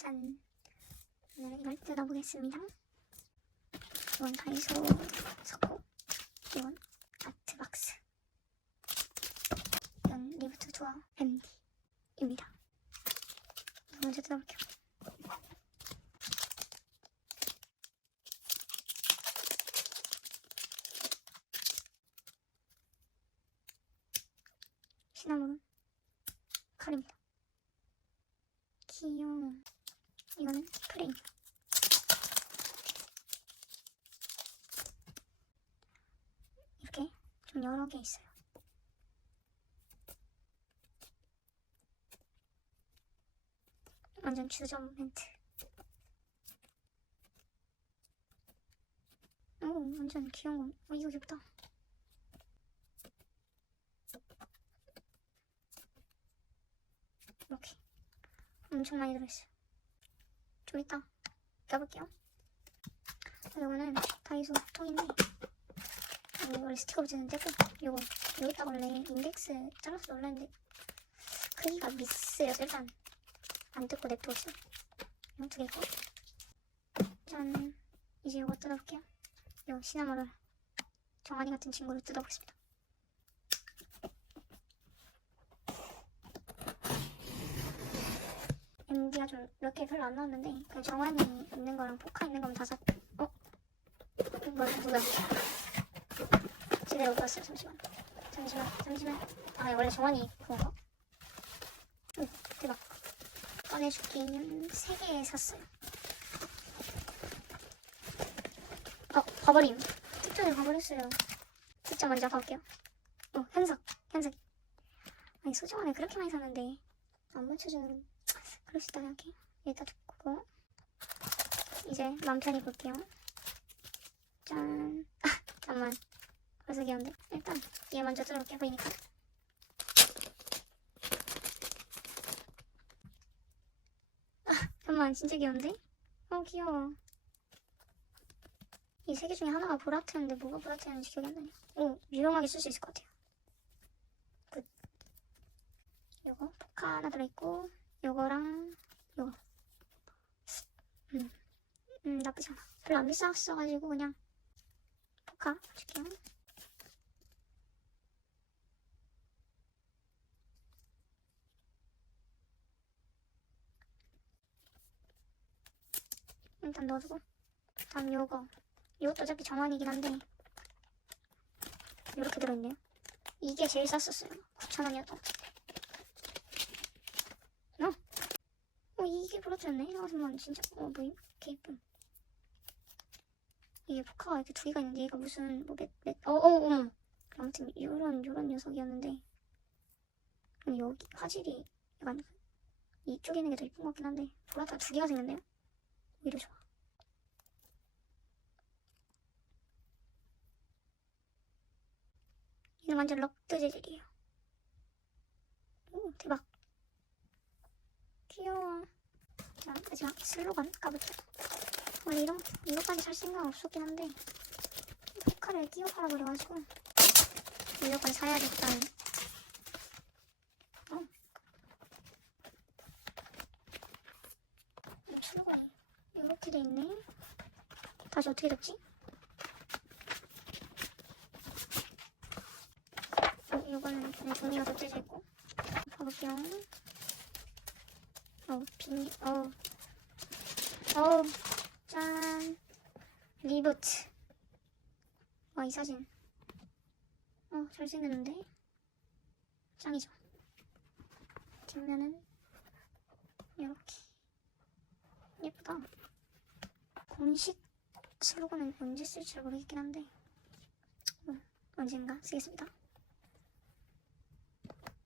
짠. 오늘 이걸 뜯어보겠습니다. 이건 다이소 섞고, 이건 아트박스. 이건 리프트 투어 MD입니다. 먼저 뜯어볼게요. 시나몬 칼입니다. 귀여운 이거는 프레임. 이렇게 좀 여러 개 있어요. 완전 주점 멘트. 오, 완전 귀여운 거. 어, 이거 귀엽다. 이렇게. 엄청 많이 들어있어요. 좀 이따 껴볼게요. 이거는 다이소 통인데, 원래 스티커 붙이는 떼고, 이거, 여기다 원래 인덱스 잘라서 올렸는데, 크기가 미스여서 일단 안 뜯고 냅두고 있어요. 이거 두개 있고, 짠. 이제 이거 뜯어볼게요. 이거 시나모를 정한이 같은 친구를 뜯어보겠습니다. MD가 좀 몇 개 별로 안 나왔는데 그냥 정한이 있는 거랑 포카 있는 거면 다 샀... 어? 뭐야 누가? 제대로 못 봤어요. 잠시만. 잠시만. 잠시만. 아 원래 정한이 그건가? 오 대박. 꺼내줄게. 세개 샀어요. 어 봐버림. 특전을 봐버렸어요. 특전 먼저 가볼게요. 어 현석. 현석. 아니 소정원에 그렇게 많이 샀는데 안 맞춰주는 있다 생각해. 일단 듣고 이제 맘 편히 볼게요. 짠. 아, 잠만. 벌써 귀여운데? 일단 얘 먼저 뜯어볼게 보이니까. 아, 잠만 진짜 귀여운데? 어 귀여워. 이 세 개 중에 하나가 보라트였는데 뭐가 보라트였는지 기억이 안 나네. 오 유용하게 쓸 수 있을 것 같아요. 굿. 요거 포카 하나 들어있고 요거랑 요거. 음, 음 나쁘지 않아. 별로 안 비쌌어가지고 그냥 포카 줄게요? 일단 넣어두고. 다음 요거. 이것도 어차피 정한이긴 한데. 이렇게 들어있네요. 이게 제일 쌌었어요. 9,000원이었던 어이 게 부러졌네? 아 정말 진짜 어 뭐임 개 예쁨 이게 포카가 이렇게 두 개가 있는데 얘가 무슨 뭐몇몇어어 어. 아무튼 요런 요런 녀석이었는데. 여기 화질이 약간 이쪽에 있는 게 더 이쁜 것 같긴 한데 보라트가 두 개가 생겼네요? 오히려 좋아. 얘는 완전 럭드 재질이에요. 오 대박. 귀여워. 자, 마지막 슬로건 까볼게요. 원래 이런, 이것까지 살 생각 없었긴 한데, 포카를 끼워 팔아버려가지고, 이것까지 사야겠다는. 어. 이 슬로건이 이렇게 돼 있네. 다시 어떻게 됐지? 어, 이거는 그냥 종이가 덧대져 있고. 가볼게요. 어, 빈, 어, 어, 짠, 리부트. 와, 이 사진. 어, 잘생겼는데? 짱이죠. 뒷면은, 이렇게. 예쁘다. 공식 슬로건은 언제 쓸지 모르겠긴 한데, 어, 언젠가 쓰겠습니다.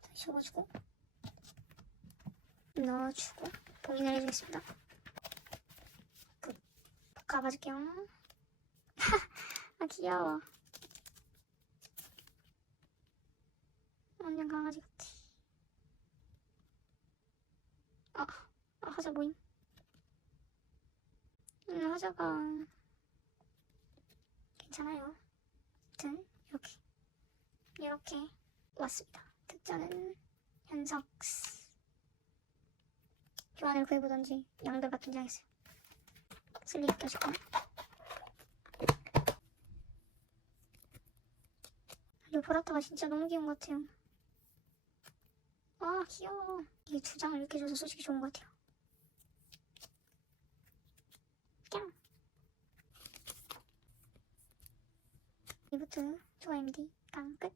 다시 접어주고. 넣어주고 봉인을 해주겠습니다. 굿. 가봐줄게요. 아 귀여워. 완전 강아지 같아. 아, 아 하자 모임. 음, 하자가 괜찮아요. 아무튼 이렇게 이렇게 왔습니다. 특전은 현석스. 교환을 구해보던지 받든지 하겠어요. 슬리 껴줄까? 이 보라타가 진짜 너무 귀여운 것 같아요. 아 귀여워. 이게 두 장을 이렇게 줘서 솔직히 좋은 것 같아요. 깡. 리부트 좋아 MD 깡 끝.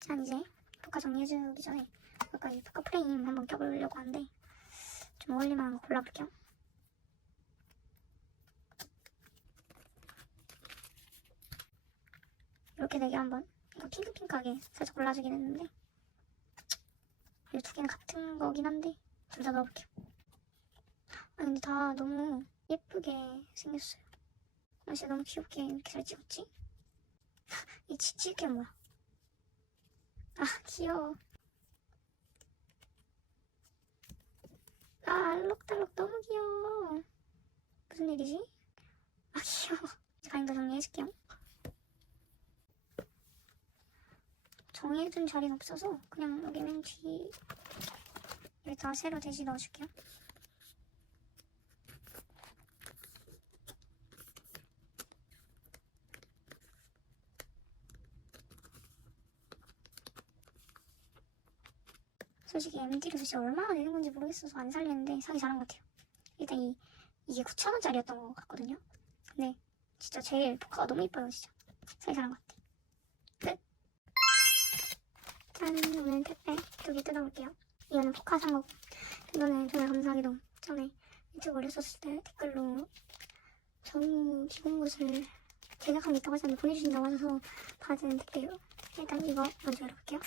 자 이제 포카 정리해주기 전에 아까 이 포카 프레임 한번 껴보려고 하는데 좀 어울릴만한 거 골라볼게요. 이렇게 되게 한번 이거 핑크핑크하게 살짝 골라주긴 했는데 이 두 개는 같은 거긴 한데 둘 다 넣어볼게요. 아 근데 다 너무 예쁘게 생겼어요. 아 진짜 너무 귀엽게 이렇게 잘 찍었지? 이 치치게 뭐야? 아 귀여워. 아 알록달록 너무 귀여워. 무슨 일이지? 아 귀여워. 가인더 정리해줄게요. 정해둔 자리는 없어서 그냥 여기 맨 뒤 여기 다 새로 돼지 넣어줄게요. 솔직히 MD를 도대체 얼마나 되는 건지 모르겠어서 안 살리는데 사기 잘한 것 같아요. 일단 이 이게 9,000원짜리였던 것 같거든요. 근데 진짜 제일 포카가 너무 이뻐요, 진짜. 사기 잘한 것 같아. 끝. 짠, 오늘 택배 두 개 뜯어볼게요. 이거는 포카 산 거고, 이거는 정말 감사하게도 전에 유튜브 올렸었을 때 댓글로 정우 기공굿을 제작하고 있다고 하셨는데 보내주신다고 하셔서 받은 택배예요. 일단 이거 먼저 열어볼게요.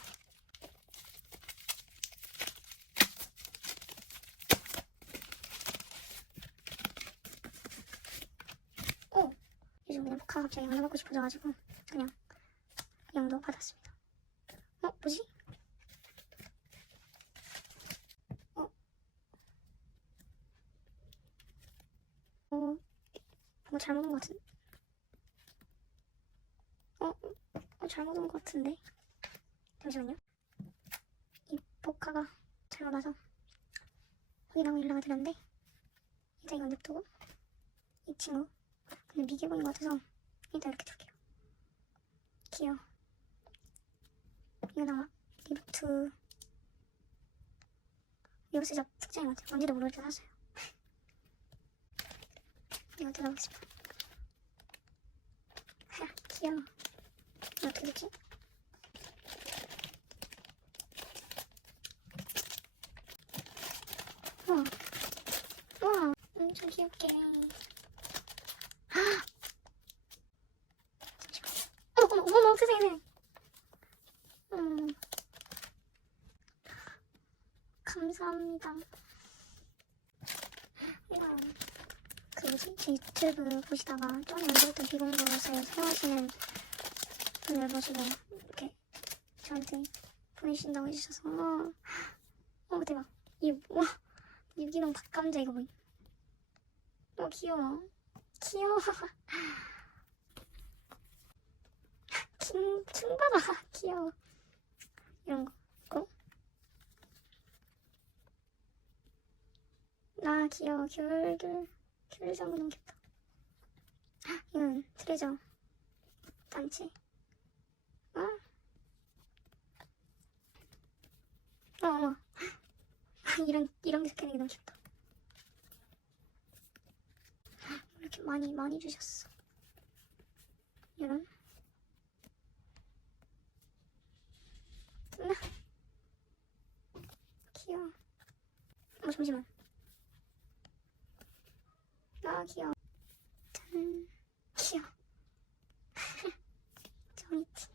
오! 갑자기 하나 먹고 싶어져가지고 그냥 양도 받았습니다. 어? 뭐지? 어? 어? 뭔가 잘못 온것 같은 어? 어? 잘못 온것 같은데? 잠시만요. 이 포카가 잘못 와서 확인하고 연락을 드렸는데 일단 이건 냅두고 이 친구 근데 미개 보인 것 같아서 일단 이렇게 둘게요. 귀여워. 이거 나 리부트 이거 진짜 특징인 것 같아요. 뭔지도 모를 때 샀어요. 이거 들어보겠습니다. 하, 귀여워. 이거 어떻게 됐지? 우와. 우와. 엄청 귀엽게. 어머, 어머, 어머, 세상에. 음. 감사합니다. 그 뭐지? 제 유튜브 보시다가 전에 만들었던 비공부를 사용하시는 분을 보시고 이렇게 저한테 보내주신다고 해주셔서 어, 어 대박. 이 와, 유기농 닭감자 이거 뭐야? 어 귀여워. 귀여워. 킹, 킹받아. 귀여워. 이런 거. 있고. 나 귀여워. 귤, 귤. 귤 장구 너무 귀엽다. 이건 트레저. 단체. 어? 어, 어머. 이런, 이런 스캔이 너무 귀엽다. 이렇게 많이, 많이 주셨어. 이런. 나 귀여워. 어 잠시만. 나 귀여워. 짠. 귀여워. 정이치.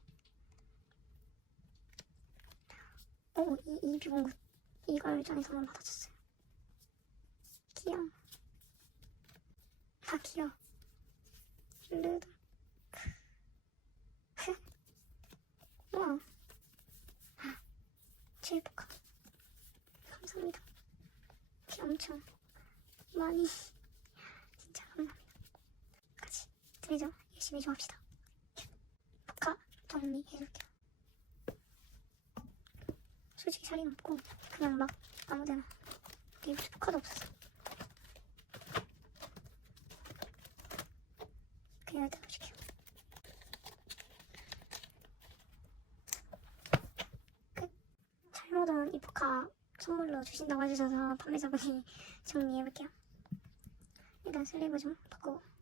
오, 이, 이 비공구. 선물 받아줬어요. 귀여워. 아, 귀여워. 르도. 우와. 제일 복합. 감사합니다. 이렇게 엄청 많이 진짜 감사합니다. 같이 드리죠. 열심히 좀 합시다. 복합 정리해줄게요. 솔직히 자리는 없고 그냥 막 아무데나. 이게 카드 없었어 그냥 여기다가 시켜. 끝. 잘못 온 이포카 선물로 주신다고 해주셔서 판매자분이 정리해볼게요. 일단 슬리브 좀 바꾸고.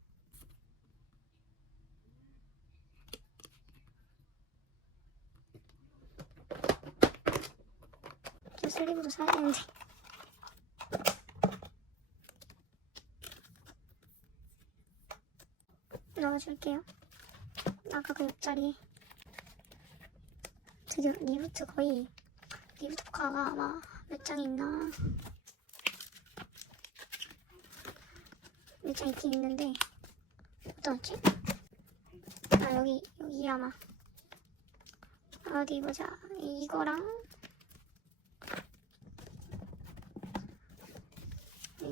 되는데. 넣어줄게요. 아까 그 옆자리. 드디어 리부트 거의 리부트 포카가 아마 몇 장이 있나 몇 장 있긴 있는데 어떠지? 아 여기 여기 아마 어디 보자 이거랑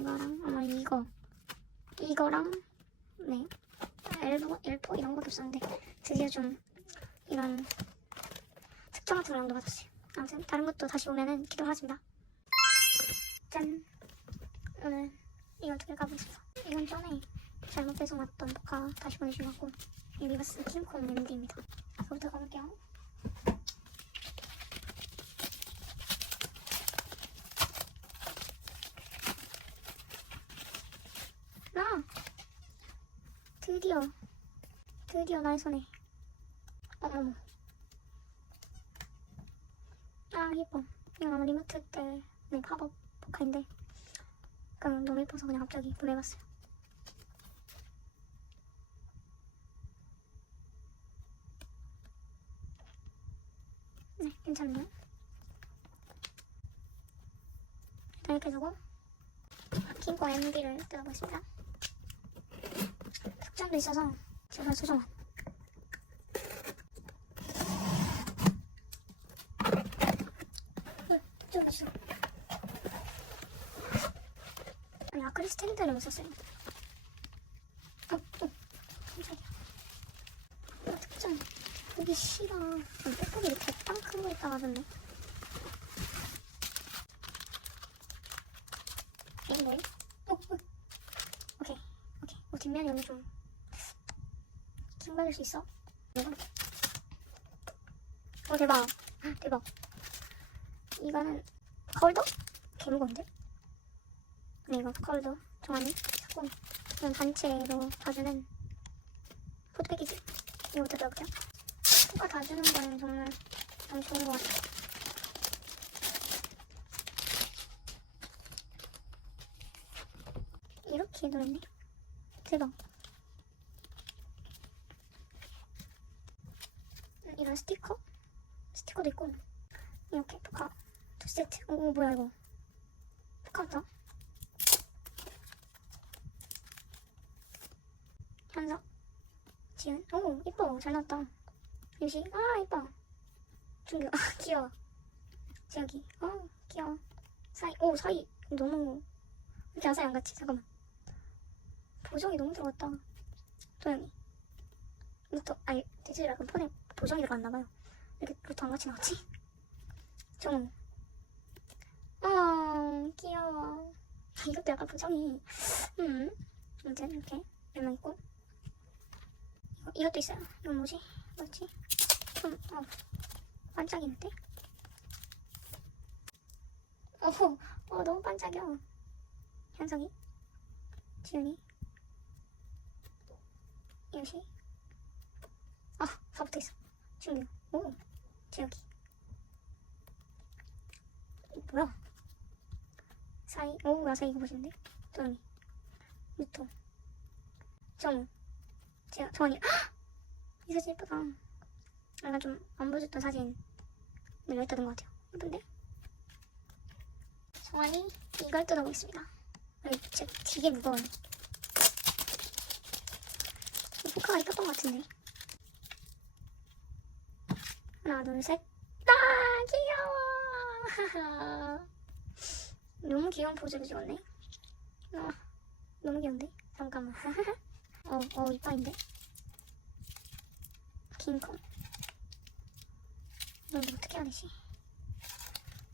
이거랑 아마 이거 이거랑 네 엘보 엘포 이런 것도 없었는데 드디어 좀 이런 특정 같은 걸 받았어요. 아무튼 다른 것도 다시 오면은 기도하겠습니다. 짠. 오늘 이거 두개 가보겠습니다. 이건 전에 잘못 배송왔던 포카 다시 보내주신 것 같고 이 리버스 킹콩 랜드입니다. 저부터 가볼게요. 아! 드디어. 드디어 나의 손에. 어머. 아 예뻐. 이건 아마 리모트 때 네, 팝업 포카인데. 그냥 너무 예뻐서 그냥 갑자기 보내봤어요. 네 괜찮네요. 이렇게 두고 킹코 MD를 뜯어보겠습니다 특전도 있어서 제발 소중한 좀 있어. 아니 아크릴 스탠드를 못 썼어요. 어, 어, 깜짝이야. 어, 특전. 보기 싫어. 빽빽이 이렇게 땅큰거 있다가 줬네. 이게 뭐야? 어, 어. 오케이, 오케이. 어, 뒷면이 오늘 좀. 킹 받을 수 있어? 어, 대박. 대박. 이거는 컬더? 개 무거운데? 네, 이거 컬더 종아리 사고 이건 단체로 봐주는 포트 패키지 이거부터 들어볼게요 포카 다 주는 거는 정말 너무 좋은 것 같아요 이렇게 들어있네 대박 음, 이런 스티커? 스티커도 있고 이렇게 포카 두 세트. 오 뭐야 이거? 포카다. 현석. 지은. 오 이뻐 잘 나왔다. 유시. 아 이뻐. 준규. 아 귀여워. 지혁이. 어 귀여워. 사이. 오 사이 너무 이렇게 아사히 안 같지? 잠깐만. 보정이 너무 들어갔다. 도영이. 루터 아니 디지 약간 폰에 보정이 들어갔나봐요. 이렇게 루터 안 같이 나왔지? 정우. 어, 귀여워. 이것도 약간 보정이, 음, 아무튼 이렇게 몇명 있고. 이거, 이것도 있어요. 이건 뭐지? 뭐지? 좀, 어, 반짝이는데? 어, 어, 너무 반짝여. 현성이, 지은이, 요시. 아, 다 붙어 있어. 준규. 오, 지혁이. 뭐야? 사이, 오, 나 사이 이거 보시는데? 정이, 유토, 정우, 제가, 정원이, 헉! 이 사진 예쁘다. 약간 좀안 보여줬던 사진 여기다 둔것 같아요. 예쁜데? 정원이 이걸 뜯어보겠습니다. 아, 진짜 되게 무거워. 이 포카가 이뻤던 것 같은데. 하나, 둘, 셋. 아, 귀여워! 너무 귀여운 포즈를 찍었네. 아, 너무 귀여운데? 잠깐만. 어, 어, 이빠인데? 킹콩. 이거 어떻게 해야 되지?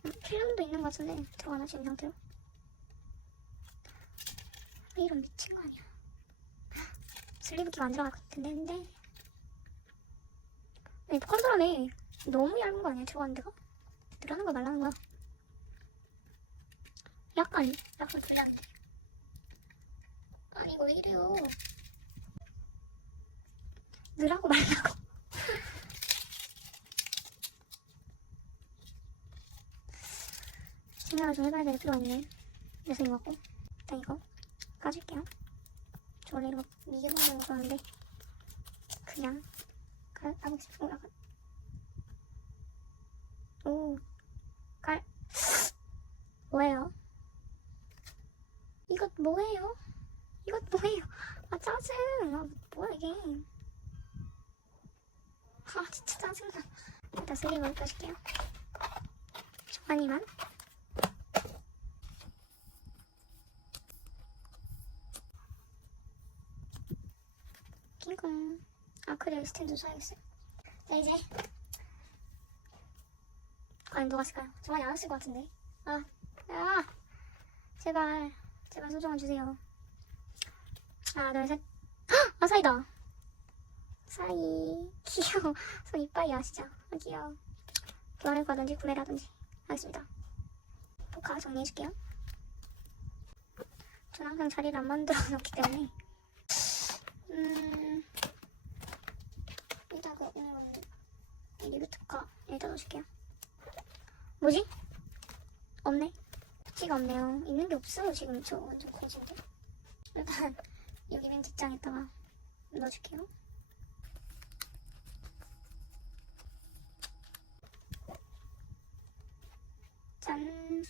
음, 필름도 있는 것 같은데, 들어가나, 지금 상태로? 왜 이런 미친 거 아니야? 슬리브 끼가 안 들어갈 것 같은데, 근데. 아니, 컬러라며. 너무 얇은 거 아니야, 들어가는 데가? 들어가는 거 말라는 거야. 약간 약간 불리한데 아니 이거 왜 이래요 넣으라고 말라고 생각을 좀 해봐야 될 필요가 있네 그래서 이거 갖고 일단 이거 까줄게요 저 원래 이거 미개 먹는 거 좋아하는데 그냥 까, 까고 싶고 약간 오깔 뭐예요? 이것 뭐예요? 이것 뭐예요? 아 짜증. 아 뭐야 이게. 아 진짜 짜증나. 일단 슬림을 껴줄게요. 정한이만. 킹콩 아크릴 스탠드 사야겠어요 자 이제. 과연 누가 쓸까요? 정한이 안 왔을 것 같은데. 아, 아 제발. 제발 소중한 주세요. 하나 둘셋. 아사이다. 사이. 귀여워. 손 이빨이야 진짜. 아, 귀여워. 교환을 가든지 구매라든지. 하겠습니다. 포카 정리해줄게요. 전 항상 자리를 안 만들어 놓기 때문에. 음 일단 그 오늘은 리뷰 특화 일단 넣어줄게요. 뭐지? 없네. 티가 없네요. 있는 게 없어요 지금 저 완전 거진데 일단 여기 맨 뒷장에다가 넣어줄게요. 짠